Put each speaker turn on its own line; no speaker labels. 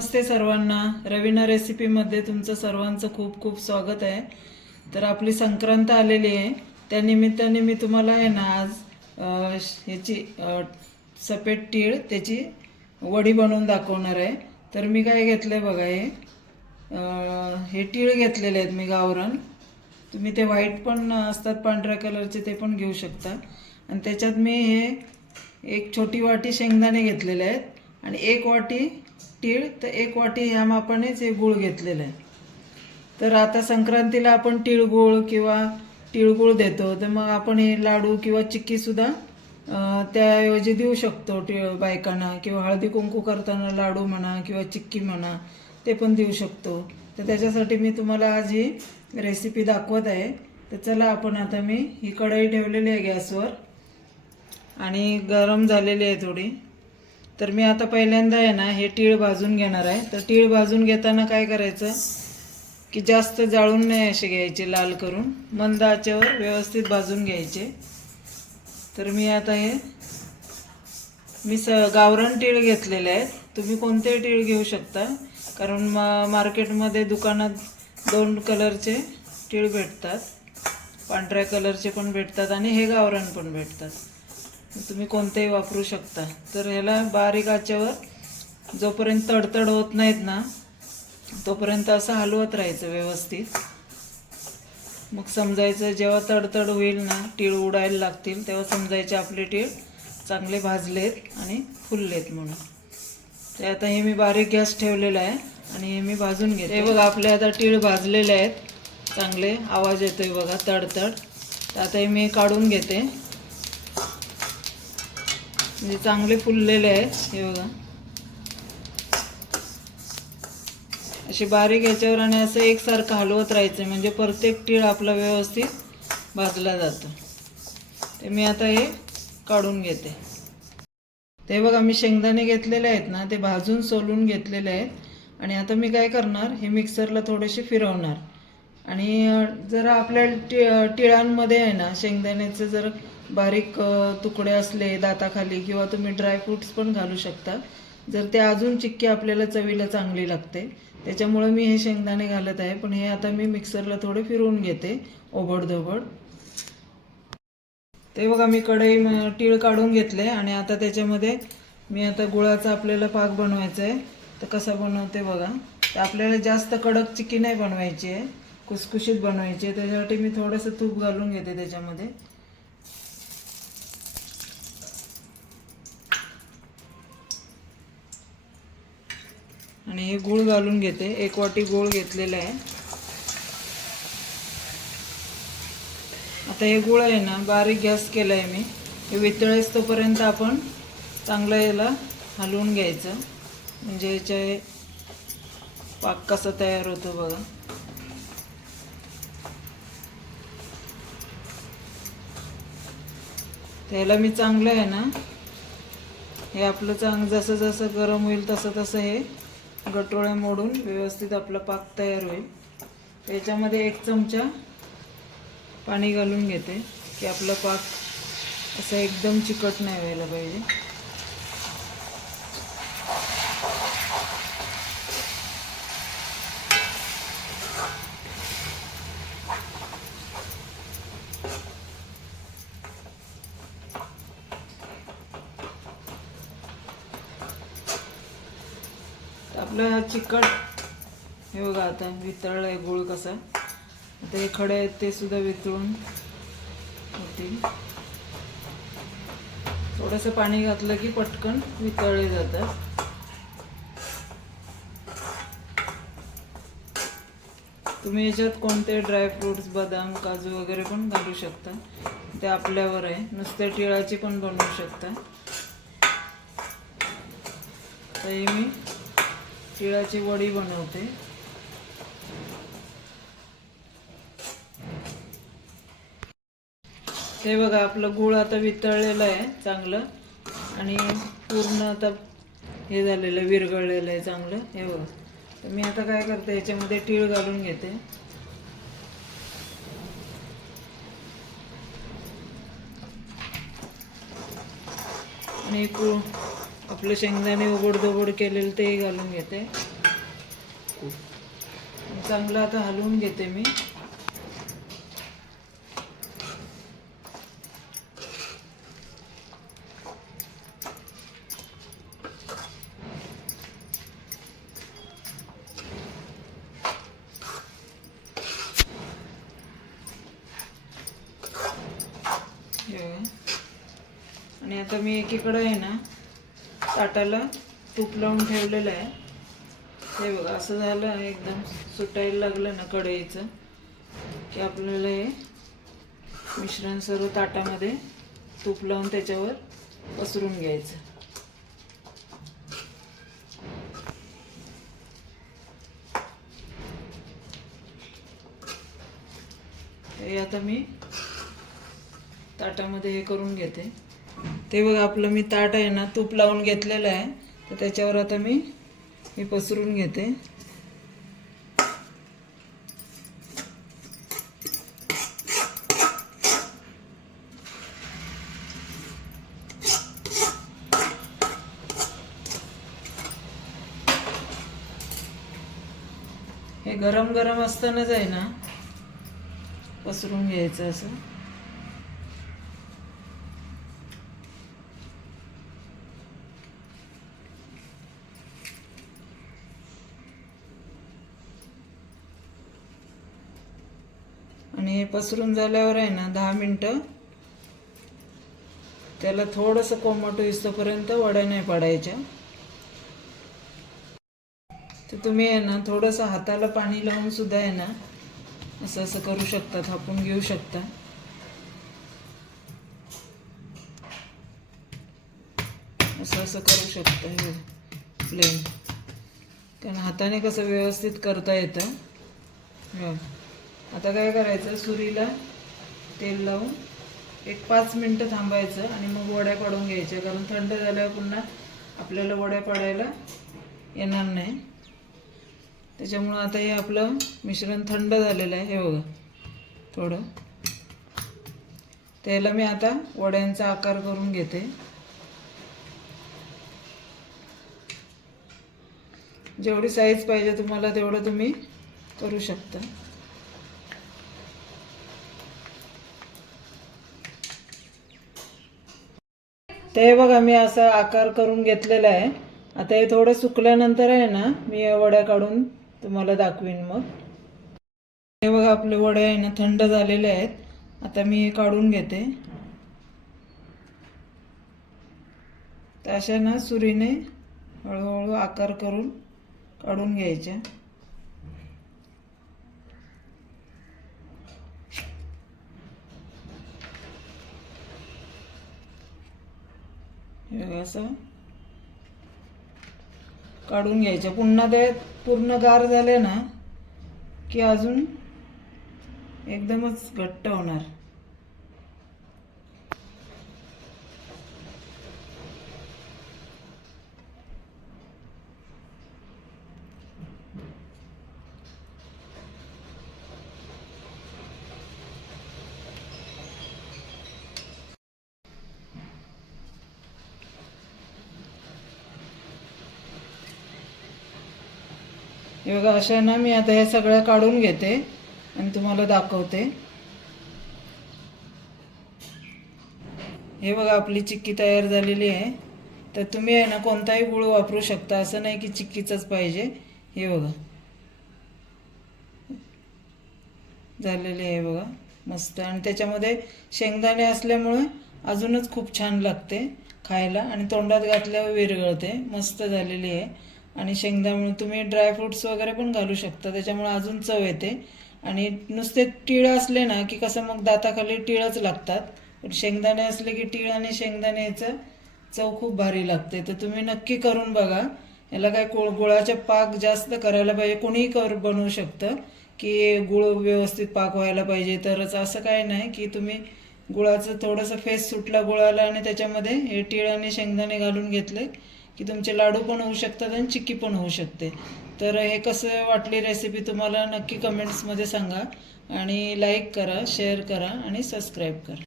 नमस्ते सर्वांना. रवीना रेसिपीमध्ये तुमचं सर्वांचं खूप खूप स्वागत आहे. तर आपली संक्रांत आलेली आहे. त्या निमित्ताने मी तुम्हाला आहे ना आज ह्याची सफेद तीळ त्याची वडी बनवून दाखवणार आहे. तर मी काय घेतलं आहे बघा हे. हे तीळ घेतलेले आहेत मी गावरान. तुम्ही ते व्हाईट पण असतात पांढऱ्या कलरचे ते पण घेऊ शकता. आणि त्याच्यात मी हे एक छोटी वाटी शेंगदाणे घेतलेले आहेत. आणि एक वाटी तीळ तर एक वाटी ह्या मापानेच हे गूळ घेतलेलं आहे. तर आता संक्रांतीला आपण तिळगुळ किंवा तिळगुळ देतो. तर मग आपण हे लाडू किंवा चिक्कीसुद्धा त्याऐवजी देऊ शकतो टिळ बायकांना किंवा हळदी कुंकू करताना लाडू म्हणा किंवा चिक्की म्हणा ते पण देऊ शकतो. तर त्याच्यासाठी मी तुम्हाला आज ही रेसिपी दाखवत आहे. तर चला आपण आता मी ही कढई ठेवलेली आहे गॅसवर. आणि गरम झालेली आहे थोडी. तर मी आता पहिल्यांदा आहे ना हे तीळ भाजून घेणार आहे. तर तीळ भाजून घेताना काय करायचं? की जास्त जाळून नाही असे घ्यायचे लाल करून. मंद आचेवर व्यवस्थित भाजून घ्यायचे. तर मी आता हे मी स गावरण तीळ घेतलेले आहेत. तुम्ही कोणतेही तीळ घेऊ शकता. कारण म मार्केटमध्ये दुकानात दोन कलरचे तीळ भेटतात. पांढऱ्या कलरचे पण भेटतात आणि हे गावरण पण भेटतात. तुम्ही कोणतेही वापरू शकता. तर ह्याला बारीक आच्यावर जोपर्यंत तडतड होत नाहीत ना तोपर्यंत असं हलवत राहायचं व्यवस्थित. मग समजायचं जेव्हा तडतड होईल ना तीळ उडायला लागतील तेव्हा समजायचे आपले तीळ चांगले भाजलेत आणि फुललेत म्हणून. ते आता हे मी बारीक गॅस ठेवलेला आहे आणि हे मी भाजून घेते. हे बघा आपले आता तीळ भाजलेले आहेत. चांगले आवाज येतोय बघा तडतड. तर आता हे मी काढून घेते. म्हणजे चांगले फुललेले आहेत हे बघा. असे बारीक याच्यावर आणि असं एकसारखं हलवत राहायचं म्हणजे प्रत्येक टीळ आपला व्यवस्थित भाजला जातो. ते मी आता हे काढून घेते. ते बघा मी शेंगदाणे घेतलेले आहेत ना ते भाजून सोलून घेतलेले आहेत. आणि आता मी काय करणार हे मिक्सरला थोडेसे फिरवणार. आणि जरा आपल्या टिळांमध्ये आहे ना शेंगदाण्याचं जर बारीक तुकडे असले दाताखाली किंवा तुम्ही ड्रायफ्रूट्स पण घालू शकता. जर ते अजून चिक्की आपल्याला चवीला चांगली लागते त्याच्यामुळं मी हे शेंगदाणे घालत आहे. पण हे आता मी मिक्सरला थोडे फिरवून घेते ओबडधोबड. ते बघा मी कढई म- तीळ काढून घेतले आणि आता त्याच्यामध्ये मी आता गुळाचा आपल्याला पाक बनवायचा आहे तर कसा बनवते बघा. तर आपल्याला जास्त कडक चिक्की नाही बनवायची आहे. कुसकुशीत बनवायची आहे. त्याच्यासाठी मी थोडंसं तूप घालून घेते त्याच्यामध्ये. आणि हे गूळ घालून घेते. एक वाटी गूळ घेतलेला आहे. आता हे गुळ आहे ना बारीक गॅस केला आहे मी. हे वितळेस तोपर्यंत आपण चांगलं याला हलवून घ्यायचं. म्हणजे याच्या पाक कसा तयार होतो बघा. त्याला मी चांगलं आहे ना हे आपलं चांग जसं जसं गरम होईल तसं तसं हे गटोळ्या मोडून व्यवस्थित आपला पाक तयार होईल. त्याच्यामध्ये एक चमचा पाणी घालून घेते की आपला पाक असा एकदम चिकट नाही व्हायला पाहिजे. आपलं हा चिकट हे बघा आता वितळलं आहे गुळ कसा. आता हे खडे आहेत ते सुद्धा वितळून होतील. थोडंसं पाणी घातलं की पटकन वितळले जातात. तुम्ही याच्यात कोणते ड्रायफ्रुट्स बदाम काजू वगैरे पण घालू शकता. ते आपल्यावर आहे. नुसत्या तिळाची पण बनवू शकता. तर मी तिळाची वडी बनवते. हे बघा आपलं गुळ आता वितळलेलं आहे चांगलं. आणि पूर्ण आता हे झालेलं आहे, विरघळलेलं आहे चांगलं. हे बघा. तर मी आता काय करते याच्यामध्ये तीळ घालून घेते. आणि आपलं शेंगदाणे ओबड केलेलं ते घालून घेते. चांगलं आता हलवून घेते मी. हे. आणि आता मी एकीकडं आहे ना ताटाला तूप लावून ठेवलेलं आहे. हे बघा असं झालं एकदम सुटायला लागलं ना कढईचं की आपल्याला हे मिश्रण सर्व ताटामध्ये तूप लावून त्याच्यावर पसरून घ्यायचं. हे आता मी ताटामध्ये हे करून घेते. ते बघा आपलं मी ताट आहे ना तूप लावून घेतलेलं आहे. तर त्याच्यावर आता मी मी पसरून घेते. हे गरम गरम असतानाच आहे ना पसरून घ्यायचं असं. हे पसरून झाल्यावर आहे ना दहा मिनटं. त्याला थोडंसं कोमट होईस्तोपर्यंत वड्या नाही पाडायच्या. तर तुम्ही आहे ना थोडंसं हाताला पाणी लावून सुद्धा आहे ना असं असं करू शकता थापून घेऊ शकता. असं असं करू शकता हे प्लेन कारण हाताने कसं व्यवस्थित करता येतं. आता काय करायचं? सुरीला तेल लावून एक पाच मिनटं थांबायचं आणि मग वड्या पाडून घ्यायच्या. कारण थंड झाल्यावर पुन्हा आपल्याला वड्या पाडायला येणार नाही. त्याच्यामुळं आता हे आपलं मिश्रण थंड झालेलं आहे. हे बघा थोडं. त्याला मी आता वड्यांचा आकार करून घेते. जेवढी साईज पाहिजे तुम्हाला तेवढं तुम्ही करू शकता. ते बघा मी असा आकार करून घेतलेला आहे. आता हे थोडं सुकल्यानंतर आहे ना मी वड्या काढून तुम्हाला दाखवीन मग. हे बघा आपले वडे आहे ना थंड झालेले आहेत. आता मी हे काढून घेते. तर अशा ना सुरीने हळूहळू आकार करून काढून घ्यायच्या असं. काढून घ्यायच्या पुन्हा ते पूर्ण गार झाले ना की अजून एकदमच घट्ट होणार. हे बघा अशा ना मी आता हे सगळ्या काढून घेते आणि तुम्हाला दाखवते. हे बघा आपली चिक्की तयार झालेली आहे. तर तुम्ही आहे ना कोणताही गुळ वापरू शकता. असं नाही की चिक्कीचंच पाहिजे. हे बघा. झालेले आहे बघा मस्त. आणि त्याच्यामध्ये शेंगदाणे असल्यामुळे अजूनच खूप छान लागते खायला. आणि तोंडात घातल्यावर विरघळते. मस्त झालेली आहे. आणि शेंगदाणे तुम्ही ड्रायफ्रुट्स वगैरे पण घालू शकता. त्याच्यामुळे अजून चव येते. आणि नुसते टीळ असले ना की कसं मग दाताखाली टीळच लागतात. पण शेंगदाणे असले की टीळ आणि शेंगदाण्याचं चव खूप भारी लागते. तर तुम्ही नक्की करून बघा. याला काय गुळ गुळाचे पाक जास्त करायला पाहिजे. कोणीही कर बनवू शकतं की गुळ व्यवस्थित पाक व्हायला पाहिजे. तरच असं काय नाही की तुम्ही गुळाचं थोडंसं फेस सुटला गुळाला आणि त्याच्यामध्ये हे तीळ आणि शेंगदाणे घालून घेतले. की तुमचे लाडू पण होऊ शकतात आणि चिक्की पण होऊ शकते. तर हे कसं वाटली रेसिपी तुम्हाला नक्की कमेंट्समध्ये सांगा आणि लाईक करा शेअर करा आणि सबस्क्राईब करा.